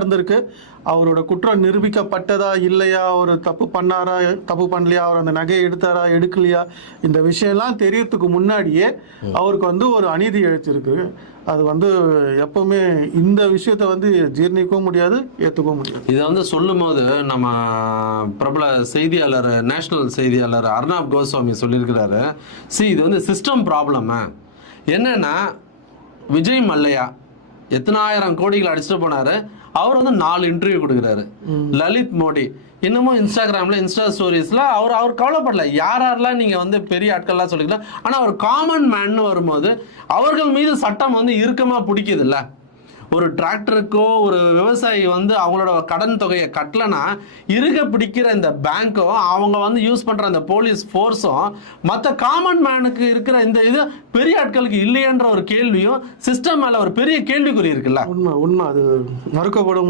நடந்திருக்கு. அவரோட குற்றம் நிரூபிக்கப்பட்டதா இல்லையா? அவர் தப்பு பண்ணாரா? தப்பு பண்ணலையா? அவர் அந்த நகையை எடுத்தாரா? எடுக்கலையா? இந்த விஷயம்லாம் தெரியறதுக்கு முன்னாடியே அவருக்கு வந்து ஒரு அநீதி இழைச்சிருக்கு அது வந்து எப்பவுமே இந்த விஷயத்த வந்து ஜீர்ணிக்கவும் முடியாது ஏற்றுக்கவும் முடியாது. இதை வந்து சொல்லும் போது நம்ம பிரபல செய்தியாளர் நேஷனல் செய்தியாளர் அர்ணாப் கோஸ்வாமி சொல்லியிருக்கிறாரு. சி இது வந்து சிஸ்டம் ப்ராப்ளமு என்னன்னா விஜய் மல்லையா எத்தனாயிரம் கோடிகள் அடிச்சுட்டு போனாரு. அவர் வந்து நாலு இன்டர்வியூ கொடுக்குறாரு. லலித் மோடி. இன்னமும் இன்ஸ்டாகிராம்ல இன்ஸ்டா ஸ்டோரிஸ்ல அவர் அவர் கவலைப்படல. யார் யாரெல்லாம் நீங்க வந்து பெரிய ஆட்கள்லாம் சொல்லிக்கலாம் ஆனா ஒரு காமன் மேன் வரும்போது அவர்கள் மீது சட்டம் வந்து இறுக்கமா பிடிக்குதுல்ல. ஒரு டிராக்டருக்கோ ஒரு விவசாயி வந்து அவங்களோட கடன் தொகையை கட்டலைன்னா இருக பிடிக்கிற இந்த பேங்க்கும் அவங்க வந்து யூஸ் பண்ணுற அந்த போலீஸ் ஃபோர்ஸும் மற்ற காமன் மேனுக்கு இருக்கிற இந்த இது பெரிய ஆட்களுக்கு இல்லையன்ற ஒரு கேள்வியும் சிஸ்டம் மேலே ஒரு பெரிய கேள்விக்குறி இருக்குல்ல? உண்மை உண்மை. அது மறுக்கப்படும்